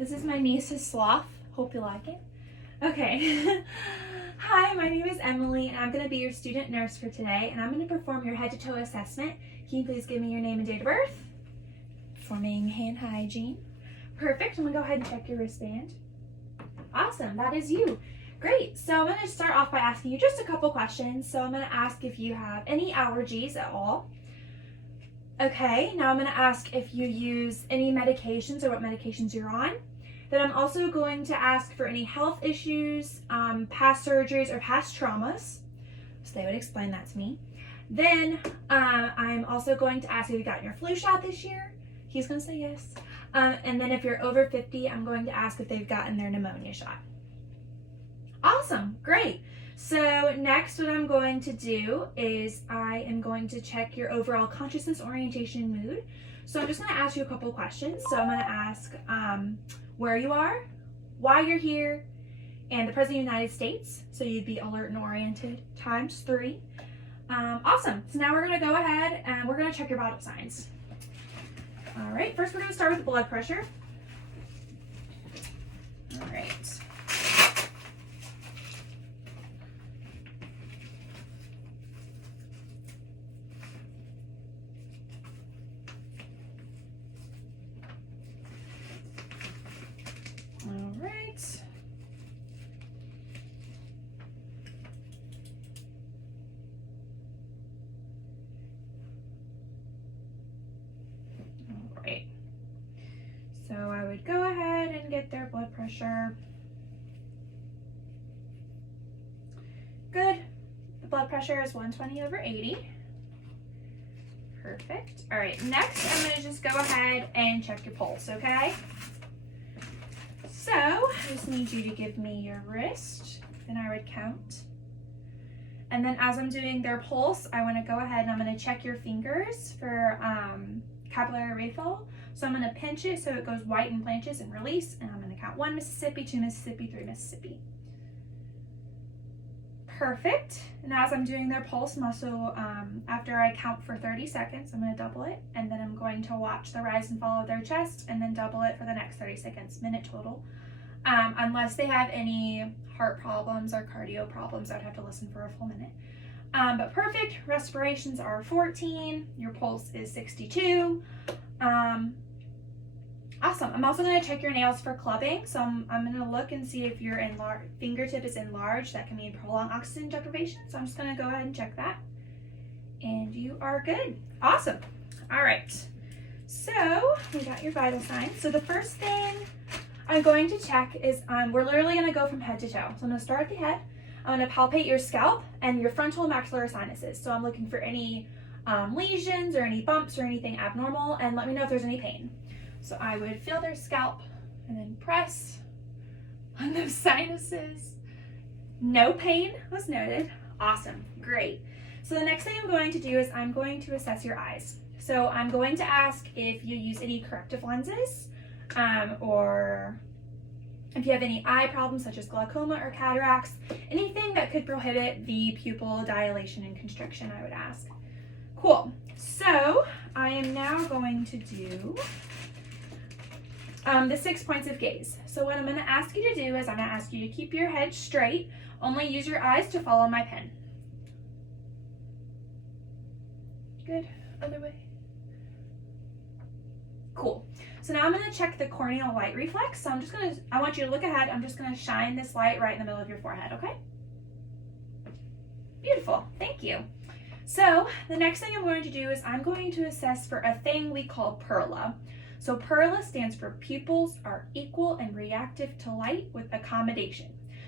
This is my niece's sloth. Hope you like it. Okay. Hi, my name is Emily, and I'm going to be your student nurse for today, and I'm going to perform your head-to-toe assessment. Can you please give me your name and date of birth? Performing hand hygiene. Perfect. I'm going to go ahead and check your wristband. Awesome. That is you. Great. So I'm going to start off by asking you just a couple questions. So I'm going to ask if you have any allergies at all. Okay. Now I'm going to ask if you use any medications or what medications you're on. Then I'm also going to ask for any health issues, past surgeries, or past traumas. So they would explain that to me. Then I'm also going to ask if you got your flu shot this year. He's going to say yes. And then if you're over 50, I'm going to ask if they've gotten their pneumonia shot. Awesome, great. So next what I'm going to do is I am going to check your overall consciousness, orientation, mood. So I'm just going to ask you a couple questions. So I'm going to ask where you are, why you're here, and the President of the United States. So you'd be alert and oriented times 3. Awesome. So now we're going to go ahead and we're going to check your vital signs. All right, first we're going to start with the blood pressure. All right. All right. All right. So I would go ahead and get their blood pressure. Good. The blood pressure is 120/80. Perfect. All right, next I'm going to just go ahead and check your pulse, okay? So I just need you to give me your wrist, and I would count. And then as I'm doing their pulse, I want to go ahead and I'm going to check your fingers for capillary refill. So I'm going to pinch it so it goes white and blanches and release, and I'm going to count 1 Mississippi, 2 Mississippi, 3 Mississippi. Perfect. And as I'm doing their pulse, I'm also, after I count for 30 seconds, I'm going to double it, and then I'm going to watch the rise and fall of their chest, and then double it for the next 30 seconds, minute total. Unless they have any heart problems or cardio problems, I would have to listen for a full minute. But perfect. Respirations are 14. Your pulse is 62. Awesome. I'm also going to check your nails for clubbing. So I'm going to look and see if your fingertip is enlarged. That can mean prolonged oxygen deprivation. So I'm just going to go ahead and check that. And you are good. Awesome. All right. So we got your vital signs. So the first thing I'm going to check is we're literally going to go from head to toe. So I'm going to start at the head. I'm going to palpate your scalp and your frontal and maxillary sinuses. So I'm looking for any lesions or any bumps or anything abnormal, and let me know if there's any pain. So I would feel their scalp and then press on those sinuses. No pain was noted. Awesome, great. So the next thing I'm going to do is I'm going to assess your eyes. So I'm going to ask if you use any corrective lenses, or if you have any eye problems such as glaucoma or cataracts, anything that could prohibit the pupil dilation and constriction, I would ask. Cool. So I am now going to do the 6 points of gaze. So what I'm going to ask you to do is I'm going to ask you to keep your head straight, only use your eyes to follow my pen. Good. Other way. Cool. So now I'm going to check the corneal light reflex. So I want you to look ahead. I'm just going to shine this light right in the middle of your forehead, okay? Beautiful. Thank you. So the next thing I'm going to do is I'm going to assess for a thing we call PERLA. So PERLA stands for pupils are equal and reactive to light with accommodation.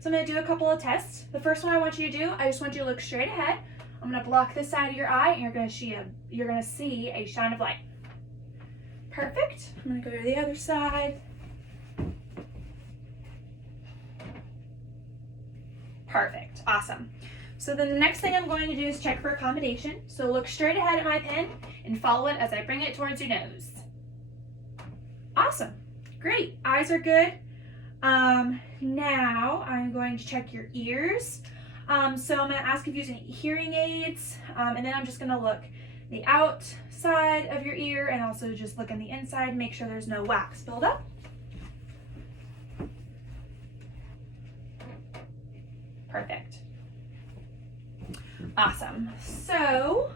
So I'm going to do a couple of tests. The first one I want you to do, I just want you to look straight ahead. I'm going to block this side of your eye, and you're going to see a shine of light. Perfect. I'm going to go to the other side. Perfect. Awesome. So then the next thing I'm going to do is check for accommodation. So look straight ahead at my pen and follow it as I bring it towards your nose. Awesome. Great. Eyes are good. Now I'm going to check your ears. So I'm going to ask if you use any hearing aids, and then I'm just going to look the outside of your ear and also just look on the inside, make sure there's no wax buildup. Awesome. So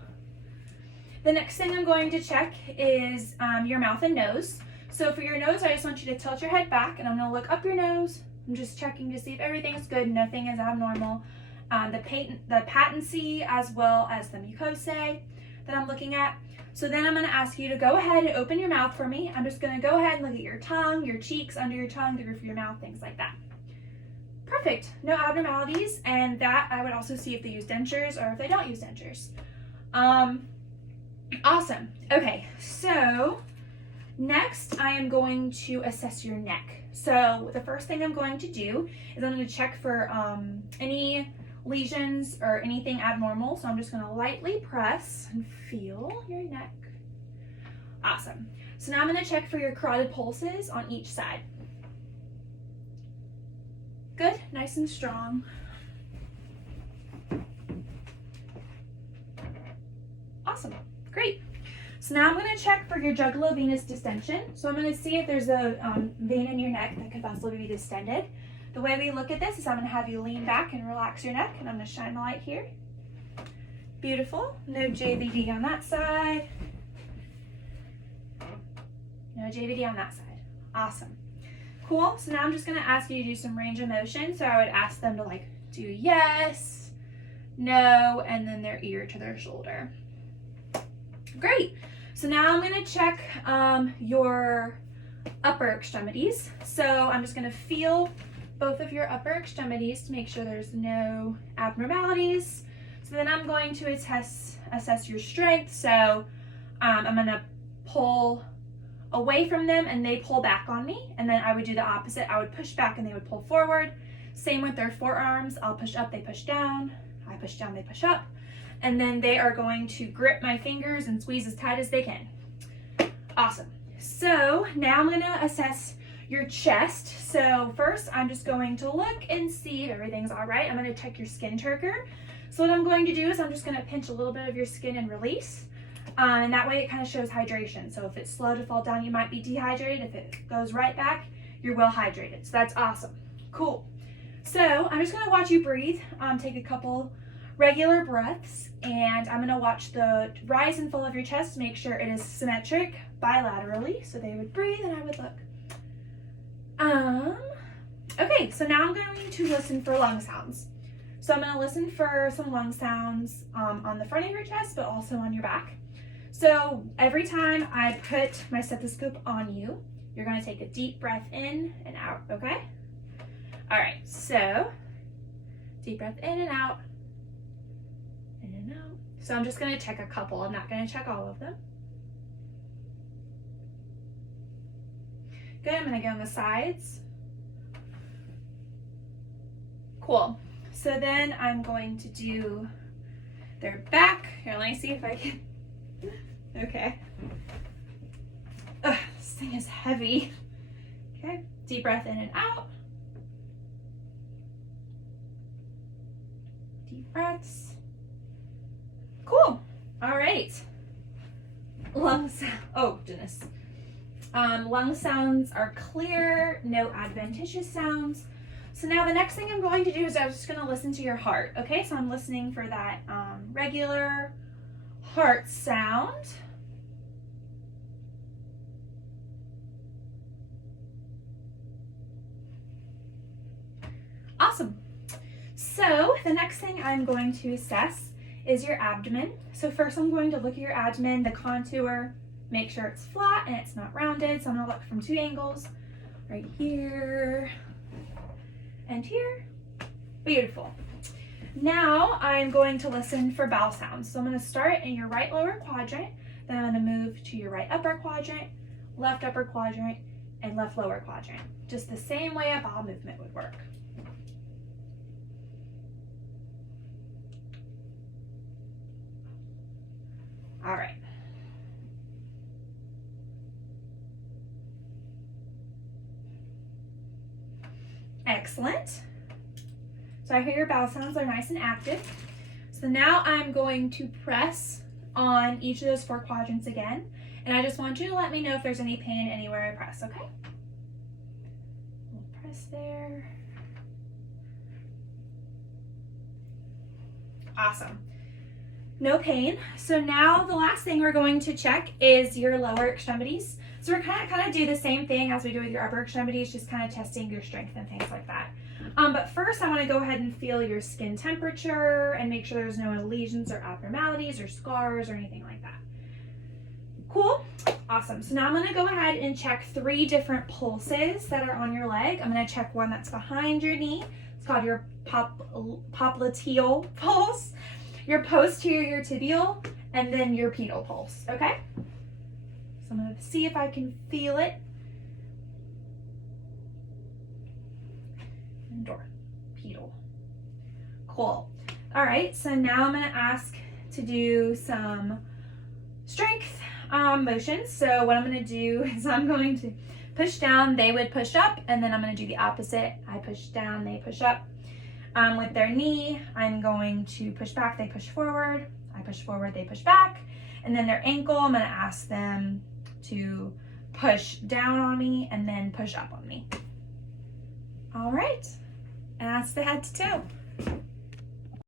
the next thing I'm going to check is your mouth and nose. So for your nose, I just want you to tilt your head back, and I'm going to look up your nose. I'm just checking to see if everything's good, nothing is abnormal. The patency as well as the mucosae that I'm looking at. So then I'm going to ask you to go ahead and open your mouth for me. I'm just going to go ahead and look at your tongue, your cheeks, under your tongue, the roof of your mouth, things like that. Perfect. No abnormalities. And that I would also see if they use dentures or if they don't use dentures. Awesome. Okay, so next I am going to assess your neck. So the first thing I'm going to do is I'm going to check for any lesions or anything abnormal. So I'm just going to lightly press and feel your neck. Awesome. So now I'm going to check for your carotid pulses on each side. Good, nice and strong. Awesome, great. So now I'm going to check for your jugulovenous distension. So I'm going to see if there's a vein in your neck that could possibly be distended. The way we look at this is I'm going to have you lean back and relax your neck, and I'm going to shine the light here. Beautiful. No JVD on that side. No JVD on that side. Awesome. Cool. So now I'm just going to ask you to do some range of motion. So I would ask them to do yes, no, and then their ear to their shoulder. Great. So now I'm going to check your upper extremities. So I'm just going to feel both of your upper extremities to make sure there's no abnormalities. So then I'm going to assess your strength. So I'm going to pull away from them and they pull back on me. And then I would do the opposite. I would push back and they would pull forward. Same with their forearms. I'll push up, they push down. I push down, they push up. And then they are going to grip my fingers and squeeze as tight as they can. Awesome. So now I'm going to assess your chest. So first I'm just going to look and see if everything's all right. I'm going to check your skin turgor. So what I'm going to do is I'm just going to pinch a little bit of your skin and release. And that way it kind of shows hydration. So if it's slow to fall down, you might be dehydrated. If it goes right back, you're well hydrated. So that's awesome. Cool. So I'm just going to watch you breathe. Take a couple regular breaths, and I'm going to watch the rise and fall of your chest, make sure it is symmetric bilaterally. So they would breathe and I would look. Okay, so now I'm going to listen for lung sounds. So I'm going to listen for some lung sounds on the front of your chest, but also on your back. So every time I put my stethoscope on you, you're going to take a deep breath in and out, okay? All right, so deep breath in and out, in and out. So I'm just going to check a couple. I'm not going to check all of them. Good, I'm going to go on the sides. Cool. So then I'm going to do their back. Here, let me see if I can. Okay. Ugh, this thing is heavy. Okay, deep breath in and out. Deep breaths. Cool. All right. Lung sound. Oh, goodness. Lung sounds are clear, no adventitious sounds. So now the next thing I'm going to do is I'm just going to listen to your heart. Okay, so I'm listening for that regular heart sound. Awesome. So the next thing I'm going to assess is your abdomen. So first I'm going to look at your abdomen, the contour, make sure it's flat and it's not rounded. So I'm going to look from two angles, right here and here. Beautiful. Now I'm going to listen for bowel sounds. So I'm going to start in your right lower quadrant, then I'm going to move to your right upper quadrant, left upper quadrant, and left lower quadrant. Just the same way a bowel movement would work. All right. Excellent. So I hear your bowel sounds are nice and active. So now I'm going to press on each of those four quadrants again. And I just want you to let me know if there's any pain anywhere I press, okay? We'll press there. Awesome. No pain. So now the last thing we're going to check is your lower extremities. So we're kind of do the same thing as we do with your upper extremities, just kind of testing your strength and things like that. But first I want to go ahead and feel your skin temperature and make sure there's no lesions or abnormalities or scars or anything like that. Cool. Awesome. So now I'm going to go ahead and check 3 different pulses that are on your leg. I'm going to check one that's behind your knee. It's called your popliteal pulse, your posterior tibial, and then your pedal pulse. Okay? So I'm going to see if I can feel it. Pedal. Cool. All right, so now I'm going to ask to do some strength motions. So what I'm going to do is I'm going to push down, they would push up, and then I'm going to do the opposite. I push down, they push up. With their knee, I'm going to push back, they push forward. I push forward, they push back. And then their ankle, I'm going to ask them to push down on me and then push up on me. All right, and that's the head to toe.